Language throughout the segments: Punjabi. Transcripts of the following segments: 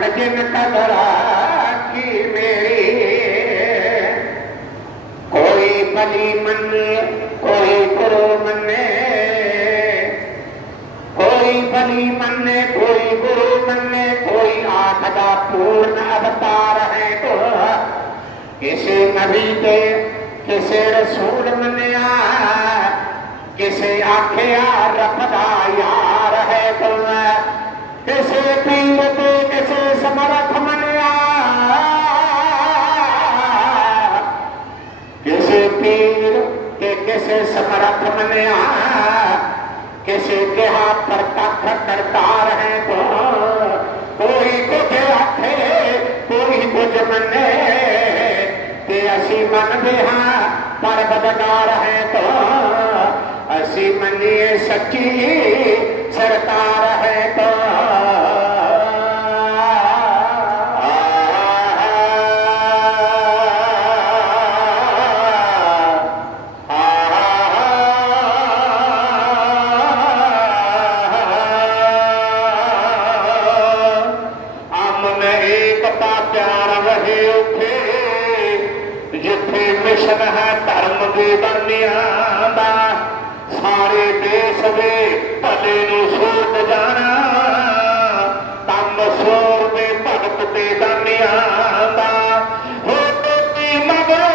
ਨਾਨਕ ਜਿਨ ਕਦਰਾ ਕੀ ਮੇਰੀ ਕੋਈ ਬਲੀ ਮੰਨੇ ਕੋਈ ਗੁਰੂ ਮੰਨੇ ਕੋਈ ਬਲੀ ਮੰਨੇ ਕੋਈ ਗੁਰੂ ਮੰਨੇ ਕੋਈ ਆਖਦਾ ਪੂਰਨ ਅਵਤਾਰ ਹੈ ਤੋ ਕਿਸੇ ਨਬੀ ਤੇ ਕਿਸੇ ਰਸੂਲ ਮੰਨਿਆ ਕਿਸੇ ਆਖਿਆ ਰੱਬ ਦਾ ਯਾਰ ਹੈ ਤੋ ਕਿਸੇ ਪੀਰ ਤੇ ਕਿਸੇ ਸਮਰਥ ਮੰਨਿਆ ਕਿਸੇ ਪੀਰ ਤੇ ਕਿਸੇ ਸਮਰੱਥ ਮੰਨਿਆ ਕਿਸੇ ਕਿਹਾ ਪ੍ਰਤੱਖ ਕਰਤਾਰ ਹੈ ਤੋ ਕੋਈ ਕੁਝ ਆਖੇ ਕੋਈ ਕੁਝ ਮੰਨੇ ਤੇ ਅਸੀਂ ਮੰਨਦੇ ਹਾਂ ਪਰ ਬਦਕਾਰ ਹੈ ਤੋ ਅਸੀਂ ਮੰਨੀਏ ਸੱਚੀ ਸਰਕਾਰ ਹੈ ਤੋ ਦੇ ਬੰਨਿਆਂ ਦਾ, ਸਾਰੇ ਦੇਸ਼ ਦੇ ਭਲੇ ਨੂੰ ਸੋਚ ਜਾਣਾ। ਤਮ ਸੋਰ ਦੇ ਭਗਤ ਤੇ ਦਾਨਿਆਂ ਦਾ, ਹੋ ਟੋਪੀ ਮਗਰ।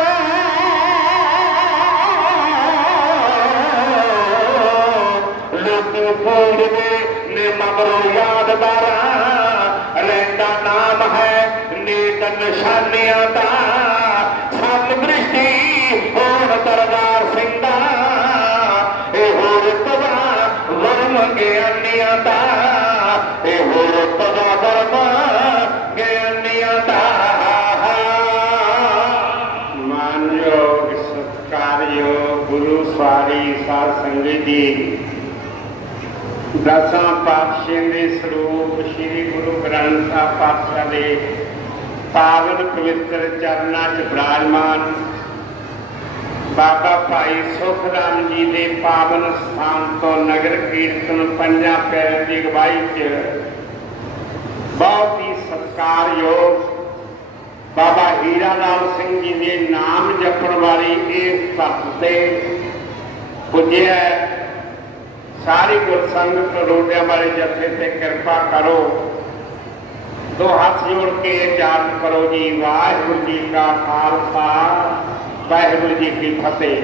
ਲੋਕੀ ਪੂਰਦੇ ਨੇ ਮਗਰੋਂ ਯਾਦਦਾਰਾਂ ਰਹਿੰਦਾ ਨਾਮ ਹੈ ਨੇਕ ਨਿਸ਼ਾਨਿਆਂ ਦਾ। ਜੀ। ਦਸਾਂ ਪਾਤਸ਼ਾਹਾਂ ਦੇ ਸਰੂਪ ਸ੍ਰੀ ਗੁਰੂ ਗ੍ਰੰਥ ਸਾਹਿਬ ਪਾਤਸ਼ਾਹ ਦੇ ਪਾਵਨ ਪਵਿੱਤਰ ਚਰਨਾਂ 'ਚ ਬਿਰਾਜਮਾਨ ਬਾਬਾ ਭਾਈ ਸੁਖਰਾਮ ਜੀ ਦੇ ਪਾਵਨ ਸਥਾਨ ਤੋਂ ਨਗਰ ਕੀਰਤਨ ਪੰਜਾਂ ਪਿਆਰਿਆਂ ਦੀ ਅਗਵਾਈ 'ਚ ਬਹੁਤ ਹੀ ਸਤਿਕਾਰਯੋਗ ਬਾਬਾ ਹੀਰਾ ਲਾਲ ਸਿੰਘ ਜੀ ਦੇ ਨਾਮ ਜਪਣ ਵਾਲੀ ਇਸ ਧਰਤ ਤੇ ਪੁੱਜਿਆ ਸਾਰੀ ਗੁਰਸੰਗਤ ਰੋਡਿਆਂ ਵਾਲੇ ਜਥੇ ਤੇ ਕਿਰਪਾ ਕਰੋ। ਦੋ ਹੱਥ ਜੋੜ ਕੇ ਯਾਦ ਕਰੋ ਜੀ, ਵਾਹਿਗੁਰੂ ਜੀ ਕਾ ਖਾਲਸਾ, ਵਾਹਿਗੁਰੂ ਜੀ ਕੀ ਫਤਿਹ।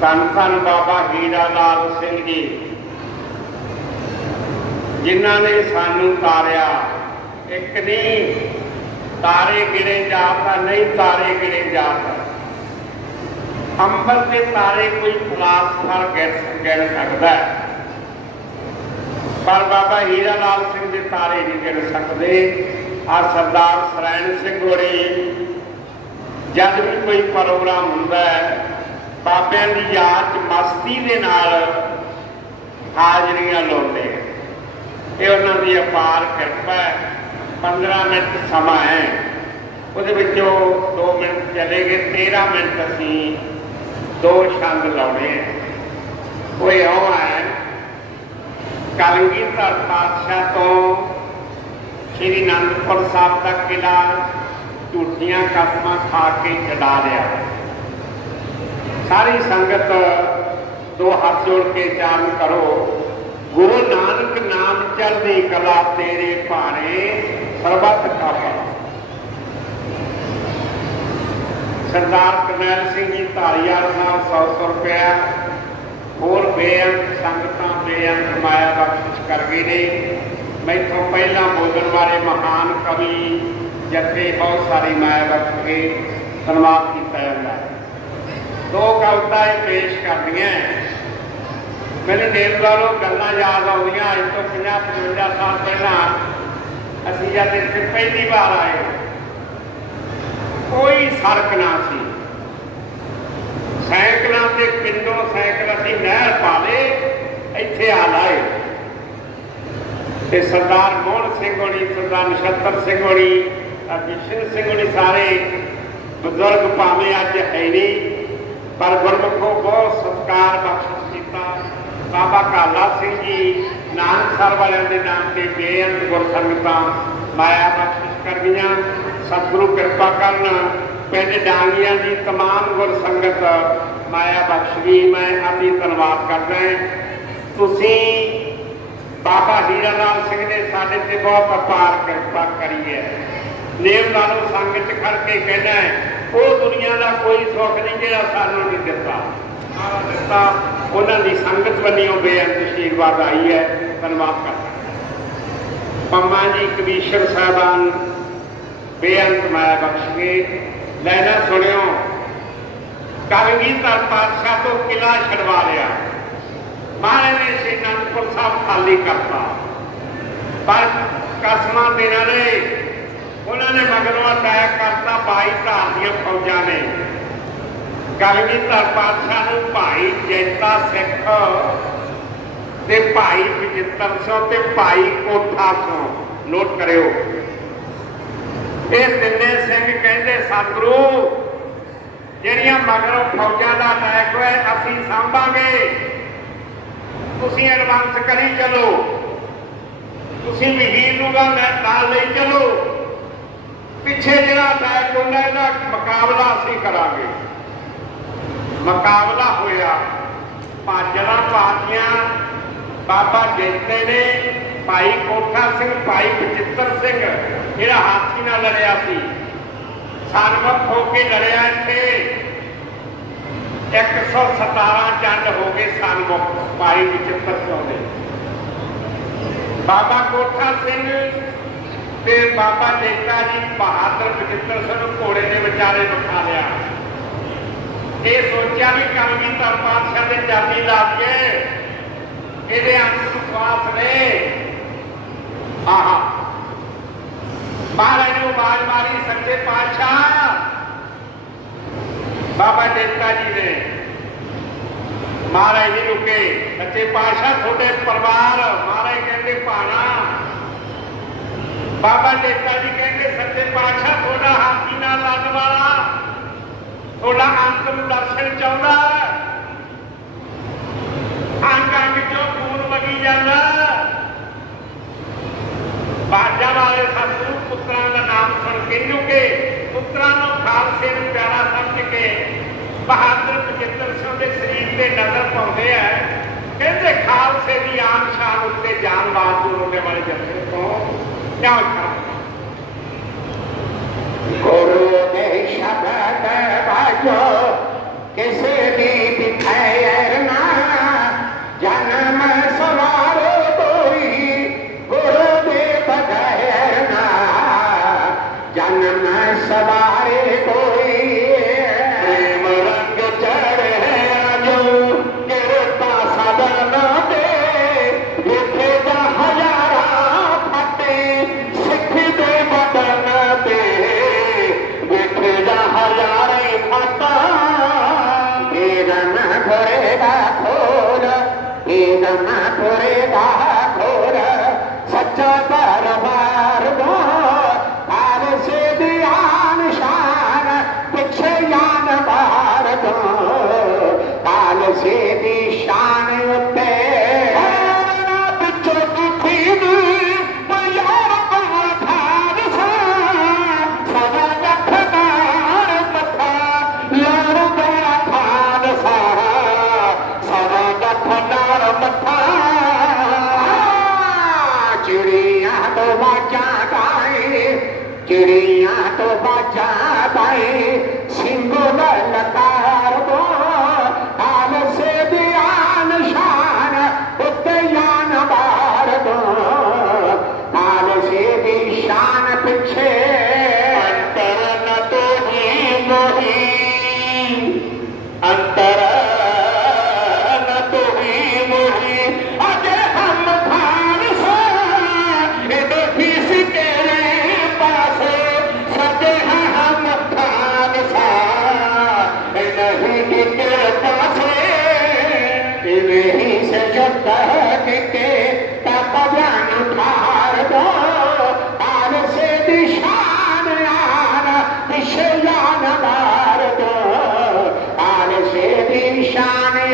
ਧੰਨ ਧੰਨ ਬਾਬਾ ਹੀਰਾ ਲਾਲ ਸਿੰਘ ਜੀ, ਜਿਨ੍ਹਾਂ ਨੇ ਸਾਨੂੰ ਤਾਰਿਆ। ਇੱਕ ਨਹੀਂ, ਤਾਰੇ ਗਿਰੇ ਜਾਤਾ ਨਹੀਂ ਤਾਰੇ ਗਿਰੇ ਜਾਤਾ ਅੰਬਰ ਦੇ ਤਾਰੇ ਕੋਈ ਫਲਾਸਫਰ ਗਿਣ ਸਕਦਾ ਹੈ। ਪਰ ਬਾਬਾ ਹੀਰਾ ਲਾਲ ਸਿੰਘ ਦੇ ਤਾਰੇ ਨਹੀਂ ਗਿਣ ਸਕਦੇ। ਆ ਸਰਦਾਰ ਸਰੈਣ ਸਿੰਘ ਹੋਰੀ, ਜਦ ਵੀ ਕੋਈ ਪ੍ਰੋਗਰਾਮ ਹੁੰਦਾ ਹੈ, ਬਾਬਿਆਂ ਦੀ ਯਾਦ ਮਸਤੀ ਦੇ ਨਾਲ ਹਾਜ਼ਰੀਆਂ ਲਾਉਂਦੇ ਇਹ ਉਹਨਾਂ ਦੀ ਅਪਾਰ ਕਿਰਪਾ ਹੈ। 15 ਮਿੰਟ ਸਮਾਂ ਹੈ। ਉਹਦੇ ਵਿੱਚੋਂ 2 ਮਿੰਟ ਚਲੇ ਗਏ 13 ਮਿੰਟ ਅਸੀਂ ਦੋ ਛੰਦ ਲਾਉਣੇ ਆ। ਉਹ ਇਉਂ ਹੈ ਕਲਗੀਧਰ ਪਾਤਸ਼ਾਹ ਤੋਂ ਸ੍ਰੀ ਅਨੰਦਪੁਰ ਸਾਹਿਬ ਦਾ ਕਿਲਾ ਝੂਠੀਆਂ ਕਸਮਾਂ ਖਾ ਕੇ ਚੜਾ ਲਿਆ। ਸਾਰੀ ਸੰਗਤ ਦੋ ਹੱਥ ਜੋੜ ਕੇ ਚਾਰਨ ਕਰੋ। ਗੁਰੂ ਨਾਨਕ ਨਾਮ ਚੜ੍ਹਦੀ ਕਲਾ ਤੇਰੇ ਭਾਣੇ ਸਰਬੱਤ ਕਾਪਾ ਸਰਦਾਰ ਕਰਨੈਲ ਸਿੰਘ ਜੀ ਧਾਰੀਵਾਲ ਸਾਹਿਬ 100 ਰੁਪਇਆ। ਹੋਰ ਬੇਅੰਤ ਸੰਗਤਾਂ ਬੇਅੰਤ ਮਾਇਆ ਬਖਸ਼ਿਸ਼ ਕਰ ਗਏ ਨੇ। ਮੈਥੋਂ ਪਹਿਲਾਂ ਬੋਲਣ ਵਾਲੇ ਮਹਾਨ ਕਵੀ ਜਥੇ ਬਹੁਤ ਸਾਰੀ ਮਾਇਆ ਬਖਸ਼ ਕੇ ਧੰਨਵਾਦ ਕੀਤਾ ਜਾਂਦਾ। ਹੈ ਦੋ ਕਵਿਤਾ ਇਹ ਪੇਸ਼ ਕਰਦੀਆਂ ਮੈਨੂੰ ਨੇਰਦਾਰੋਂ ਗੱਲਾਂ ਯਾਦ ਆਉਂਦੀਆਂ। ਅੱਜ ਤੋਂ 50 55 ਸਾਲ ਪਹਿਲਾਂ ਅਸੀਂ ਜਦ ਇੱਥੇ ਪਹਿਲੀ ਵਾਰ ਆਏ ਕੋਈ ਸੜਕ ਨਾ ਸੀ। ਸਾਈਕਲਾਂ ਤੇ ਪਿੰਡੋਂ ਸਾਈਕਲ ਅਸੀਂ ਨਹਿਰ ਪਾ ਲਏ ਇੱਥੇ ਆ ਲਾਏ। ਤੇ ਸਰਦਾਰ ਮੋਹਨ ਸਿੰਘ ਹੋਣੀ, ਸਰਦਾਰ ਨਛੱਤਰ ਸਿੰਘ ਹੋਣੀ ਅਜਿਸ਼ਨ ਸਿੰਘ ਹੋਣੀ ਸਾਰੇ ਬਜ਼ੁਰਗ ਭਾਵੇਂ ਅੱਜ ਹੈ ਨਹੀਂ, ਪਰ ਗੁਰਮੁਖੋ ਬਹੁਤ ਸਤਿਕਾਰ ਬਖਸ਼ਿਸ਼ ਕੀਤਾ। ਬਾਬਾ ਕਾਲਾ ਸਿੰਘ ਜੀ, ਨਾਨਕ ਨਾਨਕਸਰ ਵਾਲਿਆਂ ਦੇ ਨਾਮ ਤੇ ਬੇਅੰਤ ਗੁਰਸੰਗਤਾਂ ਮਾਇਆ ਬਖਸ਼ਿਸ਼ ਕਰ ਗਈਆਂ ਸਤਿਗੁਰੂ ਕਿਰਪਾ ਕਰਨ। ਪਿੰਡ ਡਾਂਗੀਆਂ ਦੀ ਤਮਾਮ ਗੁਰਸੰਗਤ ਮਾਇਆ ਬਖਸ਼ ਮੈਂ ਅਤੀ ਧੰਨਵਾਦ ਕਰਦਾ ਹਾਂ। ਤੁਸੀਂ ਬਾਬਾ ਹੀਰਾ ਲਾਲ ਸਿੰਘ ਨੇ ਸਾਡੇ ਤੇ ਬਹੁਤ ਅਪਾਰ ਕਿਰਪਾ ਕਰੀ ਹੈ। ਨੇਮ ਨਾਲੋਂ ਸੰਗ ਖੜ ਕੇ ਕਹਿਣਾ ਹੈ, ਉਹ ਦੁਨੀਆ ਦਾ ਕੋਈ ਸੁੱਖ ਨਹੀਂ ਜਿਹੜਾ ਸਾਨੂੰ ਨਹੀਂ ਦਿੱਤਾ। ਸਾਰਾ ਦਿੱਤਾ, ਉਹਨਾਂ ਦੀ ਸੰਗਤ ਵੱਲੋਂ ਬੇਅੰਤ ਆਸ਼ੀਰਵਾਦ ਆਈ ਹੈ। ਧੰਨਵਾਦ ਕਰਦਾ ਪੰਮਾ ਜੀ ਕਵੀਸ਼ਰ ਸਾਹਿਬਾਨ, ਬੇਅੰਤ ਮਾਇਆ ਬਖਸ਼ ਕੇ ਲੈਣਾ ਸੁਣਿਓ। ਕਲਗੀਧਰ ਪਾਤਸ਼ਾਹ ਤੋਂ ਕਿਲਾ ਛਡਵਾ ਲਿਆ। ਮਹਾਰਾਜ ਨੇ ਸ੍ਰੀ ਅਨੰਦਪੁਰ ਸਾਹਿਬ ਖਾਲੀ ਕਰਤਾ। ਪਰ ਕਸਮਾਂ ਦੇਣਾ ਨੇ ਉਹਨਾਂ ਨੇ ਮਗਰੋਂ ਅਟੈਕ ਕਰਤਾ ਬਾਈ ਧਾਰ ਦੀਆਂ ਫੌਜਾਂ ਨੇ। ਕਾਲਗੀ ਕਲਗੀਧਰ ਪਾਤਸ਼ਾਹ ਨੂੰ ਭਾਈ ਜੈਤਾ ਸਿੱਖ ਤੇ ਭਾਈ ਵਿਜਿਤਰ ਸਿੰਘ ਤੇ ਭਾਈ ਕੋਠਾ ਸਿੰਘ। ਨੋਟ ਕਰਿਓ। ਇਹ ਤਿੰਨੇ ਸਿੰਘ ਕਹਿੰਦੇ, ਸਤਿਗੁਰੂ, ਜਿਹੜੀਆਂ ਮਗਰੋਂ ਫੌਜਾਂ ਦਾ ਅਟੈਕ ਹੋਇਆ, ਅਸੀਂ ਸੰਭਾਂਗੇ। ਤੁਸੀਂ ਐਡਵਾਂਸ ਕਰੀ ਚਲੋ। ਤੁਸੀਂ ਵਹੀਰ ਨੂੰ ਨਾਲ ਲਈ ਚਲੋ। ਪਿੱਛੇ ਜਿਹੜਾ ਅਟੈਕ ਹੁੰਦਾ, ਇਹਦਾ ਮੁਕਾਬਲਾ ਅਸੀਂ ਕਰਾਂਗੇ। ਮੁਕਾਬਲਾ ਹੋਇਆ। ਭਾਜਣਾ ਪਾਤੀਆਂ, ਬਾਬਾ ਜੈਤੇ ਨੇ, ਭਾਈ ਕੋਠਾ ਸਿੰਘ, ਭਾਈ ਬਚਿੱਤਰ ਸਿੰਘ ਜਿਹੜਾ ਹਾਥੀ ਨਾਲ ਲੜਿਆ ਸੀ ਸਨਮੁਖ ਹੋ ਕੇ ਲੜਿਆ ਇੱਥੇ। 117 ਚੰਡ ਹੋ ਗਏ ਸਨਮੁਖ ਭਾਈ ਬਚਿੱਤਰ ਸਿੰਘ ਬਾਬਾ ਕੋਠਾ ਸਿੰਘ ਤੇ ਬਾਬਾ ਜੈਤਾ ਜੀ ਬਹਾਦਰ ਬਚਿੱਤਰ ਸਿੰਘ ਘੋੜੇ ਦੇ ਵਿਚਾਰੇ ਬਿਠਾ ਲਿਆ। ਇਹ ਸੋਚਿਆ ਵੀ ਕਲਗੀ ਧਰ ਪਾਤਸ਼ਾਹ ਦੇ ਚਾਬੀ ਲਾ ਕੇ ਇਹਦੇ ਅੰਤ ਵਿਸ਼ਵਾਸ ਨੇ। ਆਹਾ ਮਹਾਰਾਜ ਨੂੰ ਬਾਜ ਮਾਰੀ ਸੱਚੇ ਪਾਤਸ਼ਾਹ ਬਾਬਾ ਜੈਤਾ ਜੀ ਨੇ ਮਹਾਰਾਜ ਜੀ ਰੁਕੇ ਸੱਚੇ ਪਾਤਸ਼ਾਹ ਤੁਹਾਡੇ ਪਰਿਵਾਰ ਮਹਾਰਾਜ ਕਹਿੰਦੇ ਭਾਣਾ ਬਾਬਾ ਜੈਤਾ ਜੀ ਕਹਿੰਦੇ ਸੱਚੇ ਪਾਤਸ਼ਾਹ ਤੁਹਾਡਾ ਹਾਥੀ ਨਾਲ ਲੜਨ ਵਾਲਾ ਤੁਹਾਡਾ ਅੰਤਮ ਦਰਸ਼ਨ ਚਾਹੁੰਦਾ ਅੰਗ ਅੰਗ ਚੋਂ ਖੂਨ ਵਗੀ ਜਾਂਦਾ ਬਾਜਾਂ ਵਾਲੇ ਸਤਿਗੁਰੂ ਪੁੱਤਰਾਂ ਦਾ ਨਾਮ ਸੁਣ ਕੇ ਕਿਉਂਕਿ ਪੁੱਤਰਾਂ ਨੂੰ ਖਾਲਸੇ ਨੂੰ ਪਿਆਰਾ ਸਮਝ ਕੇ ਬਹਾਦਰ ਬਚਿੱਤਰ ਸਿੰਘ ਦੇ ਸਰੀਰ ਤੇ ਨਜ਼ਰ ਪਾਉਂਦੇ ਆ। ਕਹਿੰਦੇ ਖਾਲਸੇ ਦੀ ਆਨ ਸ਼ਾਨ ਉੱਤੇ ਜਾਨ ਬਾਜ਼ੂ ਹੋਣੇ ਵਾਲੇ ਜੱਥੇ ਤੋਂ। ਕਿਆ ਖਾ ਗੁਰੂ ਦੇ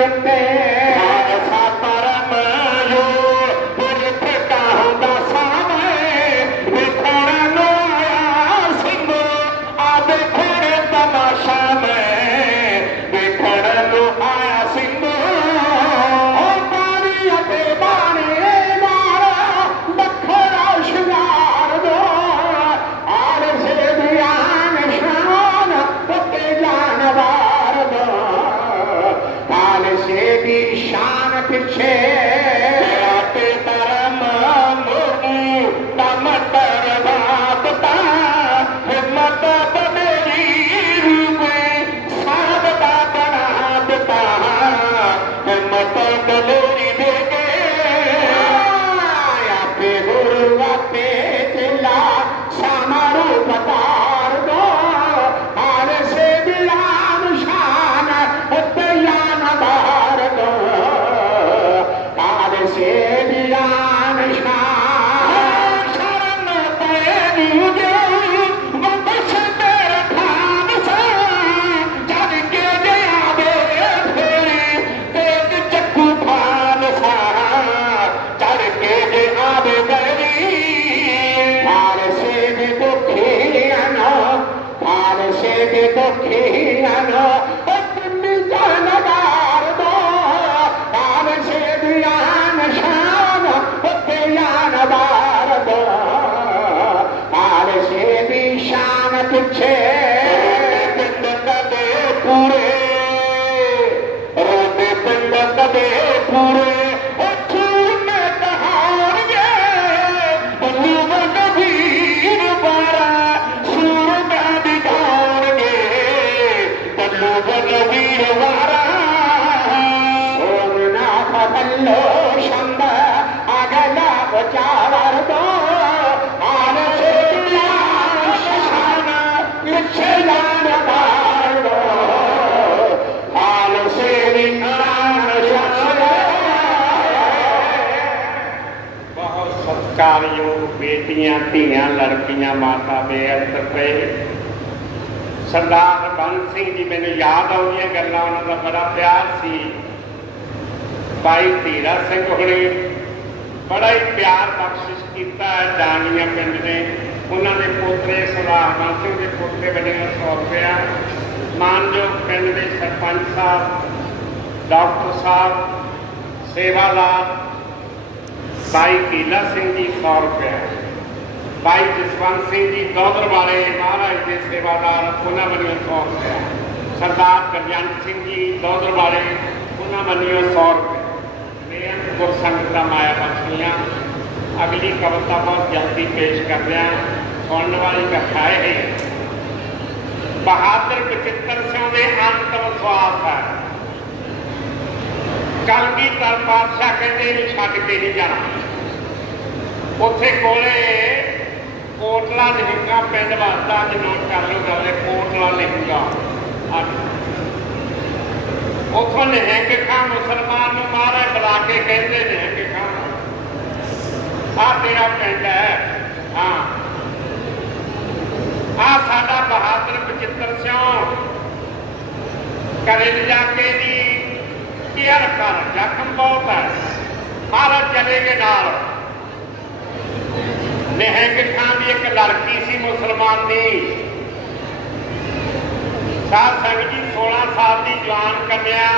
கொண்டே ਸਤਿਕਾਰਯੋਗ ਬੇਟੀਆਂ, ਧੀਆਂ, ਲੜਕੀਆਂ, ਮਾਤਾ ਬੇਅੰਤ ਪਏ ਸਰਦਾਰ ਬੰਦ ਸਿੰਘ ਜੀ, ਮੈਨੂੰ ਯਾਦ ਆਉਂਦੀਆਂ ਗੱਲਾਂ ਉਹਨਾਂ ਦਾ ਬੜਾ ਪਿਆਰ ਸੀ। ਭਾਈ ਧੀਰਾ ਸਿੰਘ ਹੁਣੇ ਬੜਾ ਹੀ ਪਿਆਰ ਬਖਸ਼ਿਸ਼ ਕੀਤਾ ਹੈ ਡਾਂਗੀਆਂ ਪਿੰਡ ਨੇ। ਉਹਨਾਂ ਦੇ ਪੋਤਰੇ ਸਰਦਾਰ ਬੰਦ ਸਿੰਘ ਦੇ ਪੋਤਰੇ ਬਣੇ 100 ਮਾਨਯੋਗ ਪਿੰਡ ਦੇ ਸਰਪੰਚ ਸਾਹਿਬ, ਡਾਕਟਰ ਸਾਹਿਬ ਸੇਵਾਦਾਰ ਭਾਈ ਕੀਲਾ ਸਿੰਘ ਜੀ 100 ਰੁਪਏ। ਭਾਈ ਜਸਵੰਤ ਸਿੰਘ ਜੀ ਦੌਦਰ ਵਾਲੇ ਮਹਾਰਾਜ ਦੇ ਸੇਵਾਦਾਰ, ਉਹਨਾਂ ਵੱਲੋਂ 100 ਰੁਪਏ। ਸਰਦਾਰ ਗਰਜੰਤ ਸਿੰਘ ਜੀ ਦੌਦਰ ਵਾਲੇ, ਉਹਨਾਂ ਵੱਲੋਂ 100 ਰੁਪਏ। ਬੇਅੰਤ ਗੁਰਸੰਗਤ ਦਾ ਮਾਇਆ ਬਖਸ਼ੀਆਂ ਅਗਲੀ ਕਵਿਤਾ ਬਹੁਤ ਜਲਦੀ ਪੇਸ਼ ਕਰ ਰਿਹਾ ਸੁਣਨ ਵਾਲੀ ਕਥਾ ਹੈ। ਬਹਾਦਰ ਬਚਿੱਤਰ ਸਿੰਘ ਦੇ ਅੰਤ ਵਿਸ਼ਵਾਸ ਹੈ। ਕਲਗੀਧਰ ਪਾਤਸ਼ਾਹ ਕਹਿੰਦੇ ਨਹੀਂ ਛੱਡ ਕੇ ਨਹੀਂ ਜਾਣਾ। ਉੱਥੇ ਕੋਲੇ ਕੋਟਲਾ ਨਿਹੰਗਾ ਪਿੰਡ ਵਾਸਤਾ ਅੱਜ ਕਰ ਲਓ ਗੱਲ ਕੋਟਲਾ ਨਿਹੰਗਾ ਉੱਥੋਂ ਨਿਹੰਗ ਖਾਂ ਮੁਸਲਮਾਨ ਨੂੰ ਮਾਰੇ ਬੁਲਾ ਕੇ ਕਹਿੰਦੇ ਨਿਹੰਗ ਖਾਂ। ਆ ਤੇਰਾ ਪਿੰਡ ਹੈ। ਹਾਂ। ਆ ਸਾਡਾ ਬਹਾਦਰ ਬਚਿੱਤਰ ਸਿੰਘ ਕਰੇ ਲਿਜਾ ਕੇ ਦੀ ਕੇਅਰ ਕਰ ਜ਼ਖਮ ਬਹੁਤ ਹੈ। ਮਹਾਰਾਜ ਚਲੇ ਗਏ ਨਾਲ। ਨਿਹੰਗ ਖਾਂ ਦੀ ਇੱਕ ਲੜਕੀ ਸੀ ਮੁਸਲਮਾਨ ਦੀ। ਸਾਧ ਸੰਗਤ ਜੀ 16 ਸਾਲ ਦੀ ਜਵਾਨ ਕੰਨਿਆ।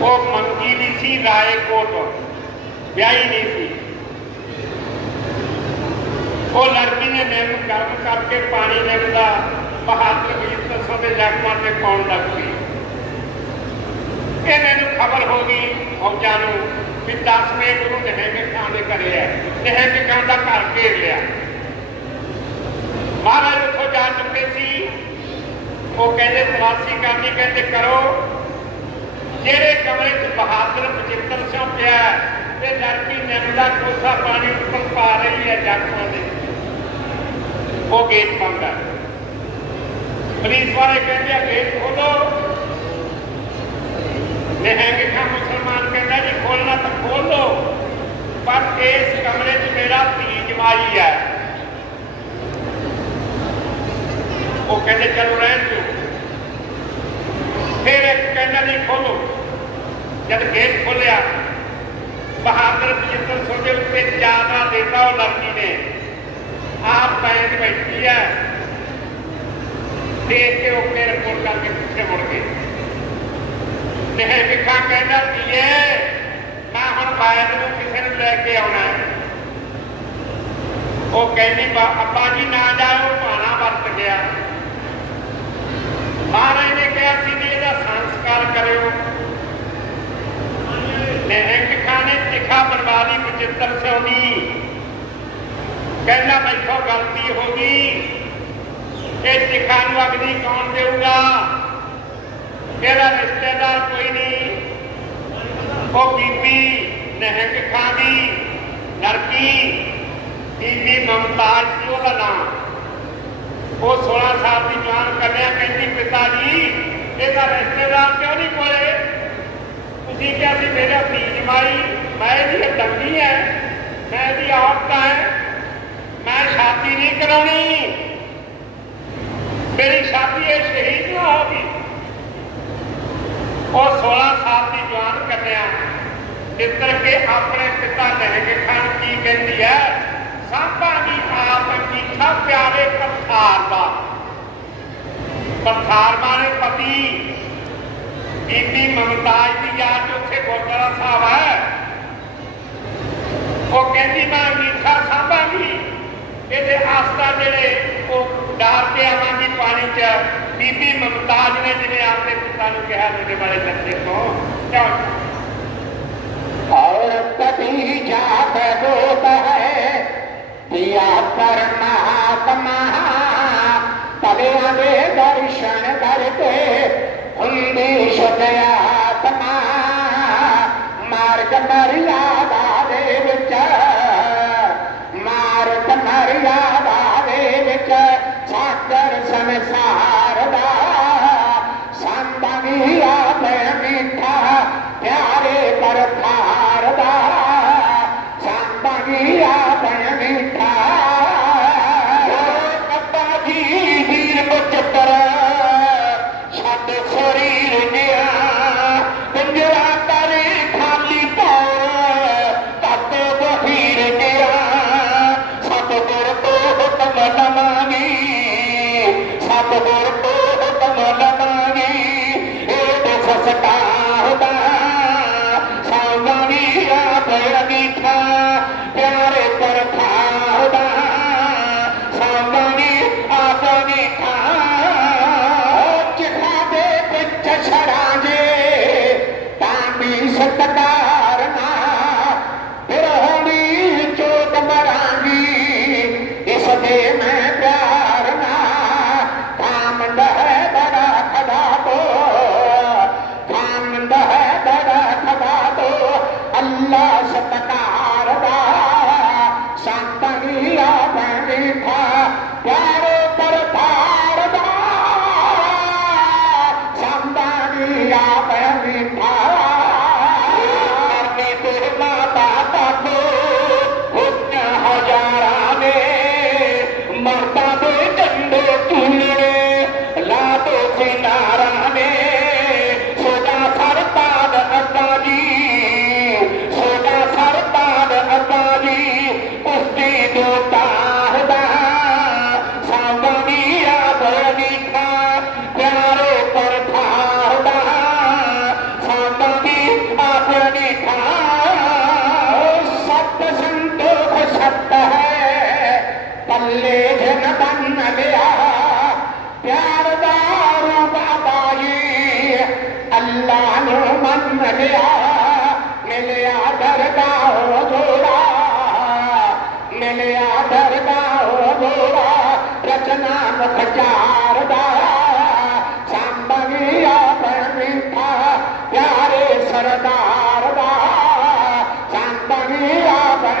ਉਹ ਮੰਗੀ ਨਹੀਂ ਸੀ ਰਾਏਕੋਟ। ਵਿਆਹੀ ਨਹੀਂ ਸੀ। ਉਹ ਲੜਕੀ ਨੇ ਨਿੰਮ ਗਰਮ ਕਰਕੇ ਪਾਣੀ ਨਿੰਮ ਦਾ ਬਹਾਦਰ ਬਜਿੱਤਰ ਸਿੰਘ ਦੇ ਜ਼ਖਮਾਂ ਤੇ ਪਾਉਣ ਲੱਗ ਪਈ। ਇਹ ਮੈਨੂੰ ਖਬਰ ਹੋ ਗਈ, ਫੌਜਾਂ ਨੂੰ, ਵੀ ਦਸਵੇਂ ਗੁਰੂ ਨਿਹੰਗ ਖਾਂ ਦੇ ਘਰੇ ਹੈ ਨਿਹੰਗ ਖਾਂ ਦਾ ਘਰ ਘੇਰ ਲਿਆ। ਮਹਾਰਾਜ ਉੱਥੋਂ ਜਾ ਚੁੱਕੇ ਸੀ। ਉਹ ਕਹਿੰਦੇ ਤਲਾਸ਼ੀ ਕਰਨੀ ਕਹਿੰਦੇ, ਕਰੋ। ਜਿਹੜੇ ਕਮਰੇ 'ਚ ਬਹਾਦਰ ਬਚਿੱਤਰ ਸਿੰਘ ਪਿਆ ਤੇ ਲੜਕੀ ਨਿੰਮ ਦਾ ਕੋਸਾ ਪਾਣੀ ਉੱਪਰ ਪਾ ਰਹੀ ਹੈ ਜੱਟਾਂ ਦੇ, ਉਹ ਗੇਟ ਬੰਦ ਹੈ। ਪੁਲਿਸ ਵਾਲੇ ਕਹਿੰਦੇ ਆ ਗੇਟ ਖੋਲੋ ਨਿਹੰਗ ਖਾਂ ਮੁਸਲਮਾਨ ਕਹਿੰਦਾ ਜੀ ਖੋਲਣਾ ਤਾਂ ਖੋਲ ਲੋ ਪਰ ਇਸ ਕਮਰੇ 'ਚ ਮੇਰਾ ਧੀ ਜਮਾਈ ਹੈ। ਉਹ ਕਹਿੰਦੇ, ਚਲੋ ਰਹਿਣ ਦਿਓ। ਫਿਰ ਇੱਕ ਕਹਿੰਦਾ, ਨਹੀਂ ਖੋਲੋ ਜਦ ਗੇਟ ਖੋਲਿਆ ਬਹਾਦਰ ਬਜਿੱਤਰ ਸਿੰਘ ਦੇ ਉੱਤੇ ਚਾਦਰਾ ਦੇਤਾ ਉਹ ਲੜਕੀ ਨੇ। ਆਪ ਪੈਰ ਬੈਠੀ ਹੈ। ਦੇਖ ਕੇ ਉਹ ਕੇ ਕੋਲ ਕਰਕੇ ਪਿੱਛੇ ਮੁੜ ਗਏ। ਤੇ ਵਿਖਾ ਕਹਿੰਦਾ ਧੀਏ ਮੈਂ ਹੁਣ ਬਾਇਦ ਨੂੰ ਕਿਸੇ ਨੂੰ ਲੈ ਕੇ ਆਉਣਾ ਉਹ ਕਹਿੰਦੀ, ਬਾ ਜੀ ਨਾ ਜਾਓ ਭਾਣਾ ਵਰਤ ਗਿਆ। ਮਹਾਰਾਜ ਨੇ ਕਿਹਾ ਸੀ ਵੀ ਇਹਦਾ ਸੰਸਕਾਰ ਕਰਿਓ। ਨਿਹੰਗ ਖਾਨੇ ਤਿਖਾ ਬਣਵਾ ਲਈ ਸਿਉਣੀ ਕਹਿੰਦਾ, ਮੈਥੋਂ ਗਲਤੀ ਹੋ ਗਈ। ਇਹ ਤਿਖਾ ਨੂੰ ਅਗਨੀ ਕੌਣ ਦੇਊਗਾ? ਇਹਦਾ ਰਿਸ਼ਤੇਦਾਰ ਕੋਈ ਨਹੀਂ ਉਹ ਬੀਬੀ ਨਿਹੰਗ ਖਾਂ ਦੀ ਲੜਕੀ ਬੀਬੀ ਮਮਤਾਜ ਸੀ ਉਹਦਾ ਨਾਮ ਉਹ 16 ਸਾਲ ਦੀ ਜਵਾਨ ਕੰਨਿਆ ਕਹਿੰਦੀ ਪਿਤਾ ਜੀ ਇਹਦਾ ਰਿਸ਼ਤੇਦਾਰ ਕਿਉਂ ਨਹੀਂ ਕੋਲੇ ਤੁਸੀਂ ਕਿਹਾ ਸੀ ਮੇਰਾ ਧੀ ਜਮਾਈ ਮੈਂ ਇਹਦੀ ਡੰਗੀ ਹੈ ਮੈਂ ਇਹਦੀ ਔਰਤ ਹੈ ਮੈਂ ਸ਼ਾਦੀ ਨਹੀਂ ਕਰਾਉਣੀ ਮੇਰੀ ਸ਼ਾਦੀ ਇਹ ਸ਼ਹੀਦ ਨਾ ਹੋਗੀ ਉਹ 16 ਸਾਲ ਦੀ ਜਵਾਨ ਕੰਨਿਆ। ਜਿੱਤਰ ਕੇ ਆਪਣੇ ਪਿਤਾ ਲਹਿ ਖਾਨ ਕੀ ਕਹਿੰਦੀ ਹੈ ਸਾਂਭਾ ਦੀ ਆਪ ਕੀਠਾ ਪਿਆਰੇ ਕਰਤਾਰ ਦਾ। ਕਰਤਾਰ ਮਾਰੇ ਪਤੀ ਬੀਬੀ ਮਮਤਾਜ ਦੀ ਯਾਦ 'ਚ ਉੱਥੇ ਗੁਰਦੁਆਰਾ ਸਾਹਿਬ ਹੈ। ਉਹ ਕਹਿੰਦੀ, ਮੈਂ ਮੀਠਾ ਸਾਂਭਾਂਗੀ। ਇਹਦੇ ਆਸਤਾ ਜਿਹੜੇ ਉਹ ਡਾਰ ਕੇ ਆਵਾਂਗੀ ਪਾਣੀ 'ਚ ਬੀਬੀ ਮੁਮਤਾਜ ਨੇ ਜਿਵੇਂ ਆਪਣੇ ਪਿਤਾ ਨੂੰ ਕਿਹਾ ਮੇਰੇ ਬਾਰੇ ਦੱਸੇ ਤੋਂ ਚੌਥ ਔਰ ਕਦੀ ਜਾਤ ਦੋਤ ਹੈ ਪਿਆ ਪਰ ਮਹਾਤਮਾ। ਤਵੇ ਆਵੇ ਦਰਸ਼ਨ ਕਰਤੇ ਹੁੰਦੀ ਸਦਿਆ ਆਤਮਾ। ਮਾਰਗ ਮਰਿਆਦਾ ਦੇ ਵਿੱਚ, ਮਾਰਗ ਮਰਿਆਦਾ ਦੇ ਵਿੱਚ ਸਾਕਰ ਸੰਸਾਰ ਪਿਆਰੇ मिलिया दरगाह दौड़ मिलिया दरगाह रचनात प्यारे सरदार बार पर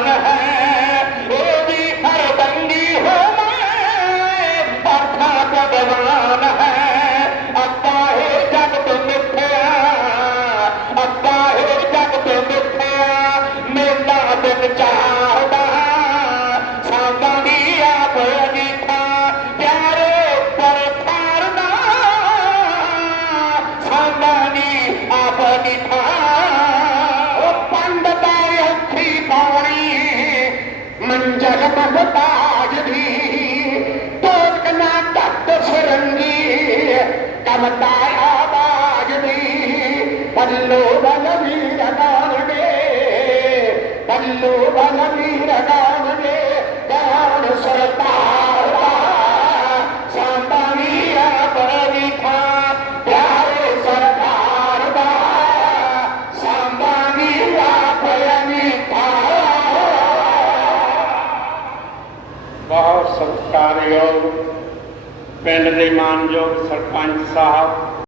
ਮੰਜਲ ਮਹਤਾਜ ਦੀ ਤੋਕ ਨਾ ਤੱਤ ਸਰੰਗੀ ਕਮਤਾ ਆਵਾਜ਼ ਦੀ। ਪੱਲੋ ਬਲ ਵੀਰ ਗਾਣਗੇ ਪੱਲੋ ਬਲ ਵੀਰ ਗਾਣਗੇ ਗਾਣ ਸਰਤਾਰ ਬਹੁਤ ਪਿੰਡ ਦੇ ਮਾਨਯੋਗ ਸਰਪੰਚ ਸਾਹਿਬ